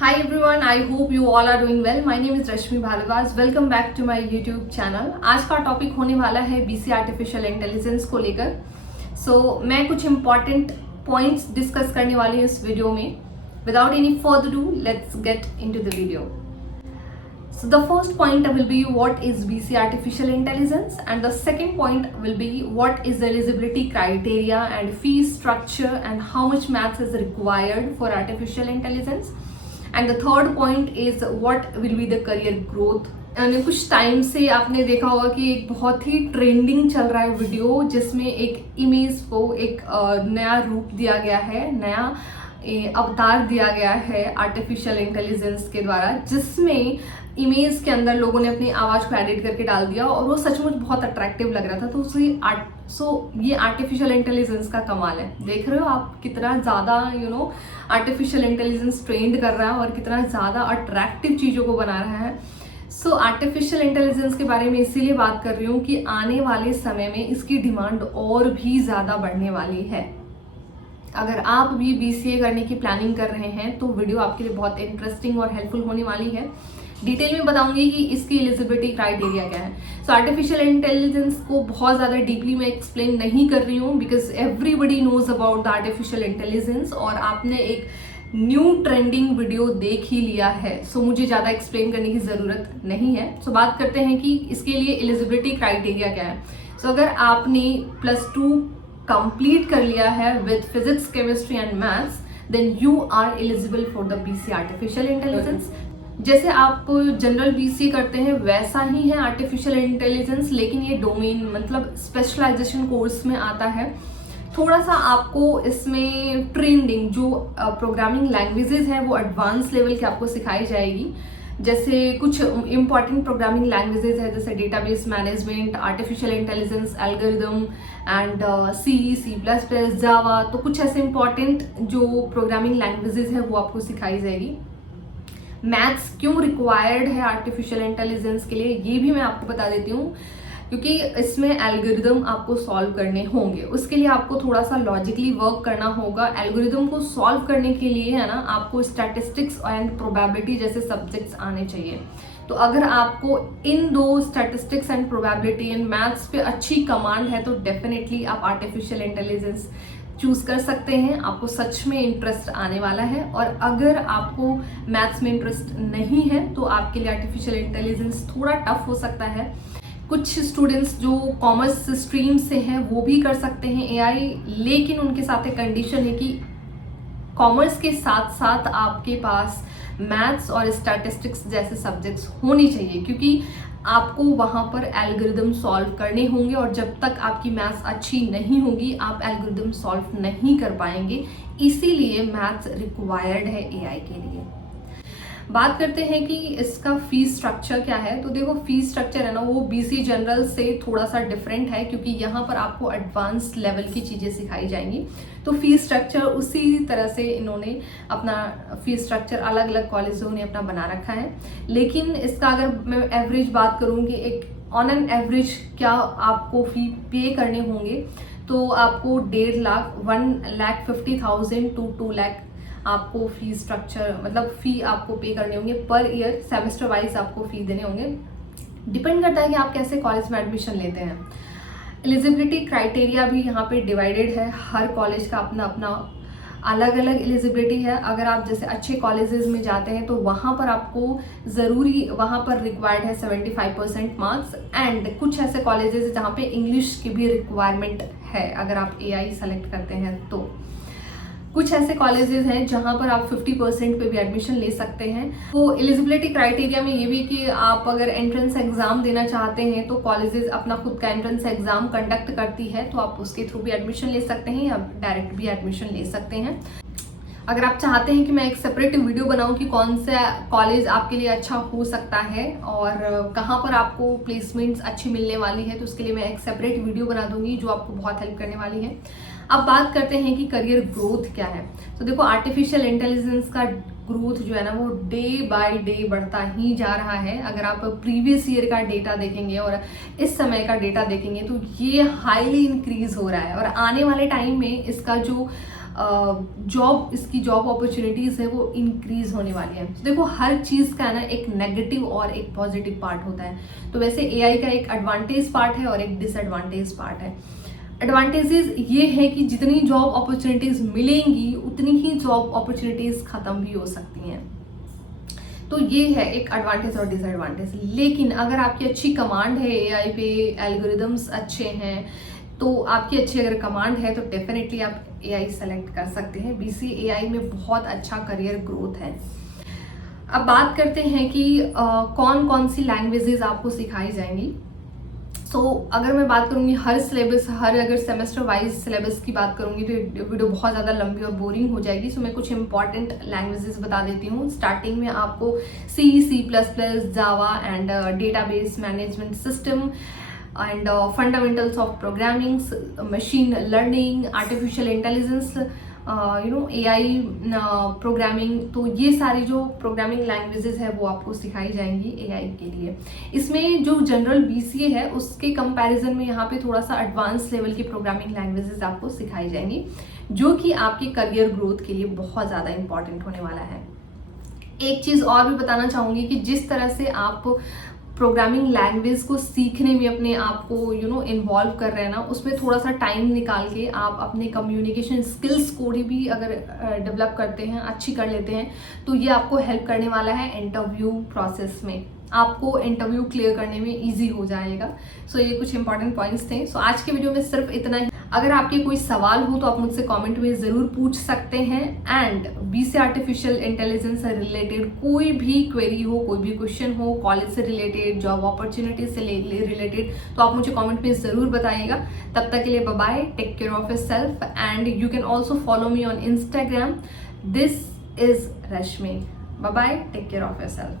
Hi everyone, I hope you all are doing well. My name is Rashmi Bhalwaz. Welcome back to my YouTube channel. आज का topic होने वाला है BC artificial intelligence को लेकर. मैं कुछ important points डिस्कस करने वाली हूँ इस वीडियो में. Without any further ado, let's get into the video. So the first point will be what is BC artificial intelligence, and the second point will be what is the eligibility criteria and fee structure and how much maths is required for artificial intelligence. And the third point is what will be the career growth. कुछ time से आपने देखा होगा कि एक बहुत ही trending चल रहा है वीडियो जिसमें एक इमेज को एक नया रूप दिया गया है, नया अवतार दिया गया है आर्टिफिशियल इंटेलिजेंस के द्वारा, जिसमें इमेज के अंदर लोगों ने अपनी आवाज़ को एडिट करके डाल दिया और वो सचमुच बहुत अट्रैक्टिव लग रहा था. तो ये आर्टिफिशियल इंटेलिजेंस का कमाल है. देख रहे हो आप कितना ज़्यादा आर्टिफिशियल इंटेलिजेंस ट्रेंड कर रहा है और कितना ज़्यादा अट्रैक्टिव चीज़ों को बना रहा है. आर्टिफिशियल इंटेलिजेंस के बारे में इसीलिए बात कर रही हूँ कि आने वाले समय में इसकी डिमांड और भी ज़्यादा बढ़ने वाली है. अगर आप भी BCA करने की प्लानिंग कर रहे हैं तो वीडियो आपके लिए बहुत इंटरेस्टिंग और हेल्पफुल होने वाली है. डिटेल में बताऊंगी कि इसकी एलिजिबिलिटी क्राइटेरिया क्या है. आर्टिफिशियल इंटेलिजेंस को बहुत ज़्यादा डीपली मैं एक्सप्लेन नहीं कर रही हूँ because everybody knows about the artificial intelligence और आपने एक न्यू ट्रेंडिंग वीडियो देख ही लिया है. मुझे ज़्यादा एक्सप्लेन करने की ज़रूरत नहीं है. बात करते हैं कि इसके लिए एलिजिबिलिटी क्राइटेरिया क्या है. अगर आपने +2 कंप्लीट कर लिया है with physics, chemistry and maths, then you are eligible for the BC artificial intelligence. जैसे आप जनरल BCA करते हैं वैसा ही है आर्टिफिशियल इंटेलिजेंस, लेकिन ये डोमेन मतलब स्पेशलाइजेशन कोर्स में आता है. थोड़ा सा आपको इसमें ट्रेंडिंग जो प्रोग्रामिंग लैंग्वेजेस हैं वो एडवांस लेवल की आपको सिखाई जाएगी. जैसे कुछ इंपॉर्टेंट प्रोग्रामिंग लैंग्वेजेस है जैसे database management, artificial intelligence, algorithm and C++, जावा. तो कुछ ऐसे इंपॉर्टेंट जो प्रोग्रामिंग लैंग्वेजेस है वो आपको सिखाई जाएगी. मैथ्स क्यों रिक्वायर्ड है आर्टिफिशियल इंटेलिजेंस के लिए ये भी मैं आपको बता देती हूँ, क्योंकि इसमें एल्गोरिदम आपको सॉल्व करने होंगे. उसके लिए आपको थोड़ा सा लॉजिकली वर्क करना होगा. एल्गोरिदम को सॉल्व करने के लिए है ना आपको स्टैटिस्टिक्स एंड प्रोबेबिलिटी जैसे सब्जेक्ट्स आने चाहिए. तो अगर आपको इन दो statistics and probability and maths पे अच्छी कमांड है तो डेफिनेटली आप आर्टिफिशियल इंटेलिजेंस चूज कर सकते हैं. आपको सच में इंटरेस्ट आने वाला है. और अगर आपको मैथ्स में इंटरेस्ट नहीं है तो आपके लिए आर्टिफिशियल इंटेलिजेंस थोड़ा टफ हो सकता है. कुछ स्टूडेंट्स जो कॉमर्स स्ट्रीम से हैं वो भी कर सकते हैं AI, लेकिन उनके साथ एक कंडीशन है कि कॉमर्स के साथ साथ आपके पास मैथ्स और स्टैटिस्टिक्स जैसे सब्जेक्ट्स होनी चाहिए, क्योंकि आपको वहाँ पर एल्गोरिदम सॉल्व करने होंगे और जब तक आपकी मैथ्स अच्छी नहीं होगी आप एल्गोरिदम सॉल्व नहीं कर पाएंगे. इसीलिए मैथ्स रिक्वायर्ड है AI के लिए. बात करते हैं कि इसका फीस स्ट्रक्चर क्या है. तो देखो फीस स्ट्रक्चर है ना वो BC जनरल से थोड़ा सा डिफरेंट है, क्योंकि यहाँ पर आपको एडवांस लेवल की चीज़ें सिखाई जाएंगी. तो फीस स्ट्रक्चर उसी तरह से इन्होंने अपना फीस स्ट्रक्चर अलग अलग कॉलेजों ने अपना बना रखा है. लेकिन इसका अगर मैं एवरेज बात करूँ कि एक ऑन एन एवरेज क्या आपको फी पे करने होंगे, तो आपको 1.5 लाख 1,50,000 to 2 लाख आपको फी स्ट्रक्चर मतलब फ़ी आपको पे करने होंगे पर ईयर. सेमेस्टर वाइज आपको फ़ी देने होंगे. डिपेंड करता है कि आप कैसे कॉलेज में एडमिशन लेते हैं. एलिजिबिलिटी क्राइटेरिया भी यहाँ पे डिवाइडेड है. हर कॉलेज का अपना अपना अलग अलग एलिजिबिलिटी है. अगर आप जैसे अच्छे कॉलेजेस में जाते हैं तो वहाँ पर आपको ज़रूरी वहाँ पर रिक्वायर्ड है 75% मार्क्स. एंड कुछ ऐसे कॉलेजेस हैं जहाँ पे इंग्लिश की भी रिक्वायरमेंट है अगर आप AI सेलेक्ट करते हैं तो. कुछ ऐसे कॉलेजेस हैं जहां पर आप 50% पे भी एडमिशन ले सकते हैं. तो एलिजिबिलिटी क्राइटेरिया में ये भी कि आप अगर एंट्रेंस एग्जाम देना चाहते हैं तो कॉलेजेस अपना खुद का एंट्रेंस एग्जाम कंडक्ट करती है, तो आप उसके थ्रू भी एडमिशन ले सकते हैं या डायरेक्ट भी एडमिशन ले सकते हैं. अगर आप चाहते हैं कि मैं एक सेपरेट वीडियो बनाऊं कि कौन सा कॉलेज आपके लिए अच्छा हो सकता है और कहाँ पर आपको प्लेसमेंट्स अच्छी मिलने वाली है, तो उसके लिए मैं एक सेपरेट वीडियो बना दूंगी जो आपको बहुत हेल्प करने वाली है. अब बात करते हैं कि करियर ग्रोथ क्या है. तो देखो आर्टिफिशियल इंटेलिजेंस का ग्रोथ जो है ना वो डे बाय डे बढ़ता ही जा रहा है. अगर आप प्रीवियस ईयर का डेटा देखेंगे और इस समय का डेटा देखेंगे तो ये हाईली इंक्रीज हो रहा है और आने वाले टाइम में इसका जो इसकी जॉब अपॉर्चुनिटीज़ है वो इंक्रीज होने वाली है। तो देखो हर चीज़ का ना एक नेगेटिव और एक पॉजिटिव पार्ट होता है। तो वैसे एआई का एक एडवांटेज पार्ट है और एक डिसएडवांटेज पार्ट है। एडवांटेजेस ये है कि जितनी जॉब अपॉर्चुनिटीज़ मिलेंगी उतनी ही जॉब अपॉर्चुनिटीज़ ख़त्म भी हो सकती हैं। तो ये है एक एडवांटेज और डिसएडवांटेज। लेकिन अगर आपकी अच्छी कमांड है एआई पे, एल्गोरिदम्स अच्छे हैं, तो आपकी अच्छी अगर कमांड है तो डेफिनेटली आप एआई सेलेक्ट कर सकते हैं। बीसीएआई में बहुत अच्छा करियर ग्रोथ है। अब बात करते हैं कि कौन कौन सी लैंग्वेजेस आपको सिखाई जाएंगी। अगर मैं बात करूंगी हर अगर सेमेस्टर वाइज सिलेबस की बात करूंगी तो वीडियो बहुत ज़्यादा लंबी और बोरिंग हो जाएगी। मैं कुछ इंपॉर्टेंट लैंग्वेजेस बता देती हूँ। स्टार्टिंग में आपको C plus plus, Java and database management system and fundamentals of programming, machine learning, artificial intelligence, AI programming, तो ये सारी जो प्रोग्रामिंग लैंग्वेजेस है वो आपको सिखाई जाएंगी एआई के लिए। इसमें जो जनरल बीसीए है उसके कंपैरिजन में यहाँ पे थोड़ा सा एडवांस लेवल की प्रोग्रामिंग लैंग्वेजेस आपको सिखाई जाएंगी, जो कि आपके करियर ग्रोथ के लिए बहुत ज़्यादा इंपॉर्टेंट होने वाला है। एक चीज़ और भी बताना चाहूँगी कि जिस तरह से आप प्रोग्रामिंग लैंग्वेज को सीखने में अपने आप को इन्वॉल्व कर रहे हैं ना, उसमें थोड़ा सा टाइम निकाल के आप अपने कम्युनिकेशन स्किल्स को भी अगर डेवलप करते हैं, अच्छी कर लेते हैं, तो ये आपको हेल्प करने वाला है इंटरव्यू प्रोसेस में। आपको इंटरव्यू क्लियर करने में इजी हो जाएगा। ये कुछ इंपॉर्टेंट पॉइंट्स थे। आज के वीडियो में सिर्फ इतना ही। अगर आपके कोई सवाल हो तो आप मुझसे कमेंट में ज़रूर पूछ सकते हैं। एंड बीसी आर्टिफिशियल इंटेलिजेंस से रिलेटेड कोई भी क्वेरी हो, कोई भी क्वेश्चन हो, कॉलेज से रिलेटेड, जॉब अपॉर्चुनिटीज से रिलेटेड, तो आप मुझे कमेंट में ज़रूर बताइएगा। तब तक के लिए bye bye, take care of yourself and you can also follow me on Instagram. This is Rashmi. Bye bye, take care of yourself.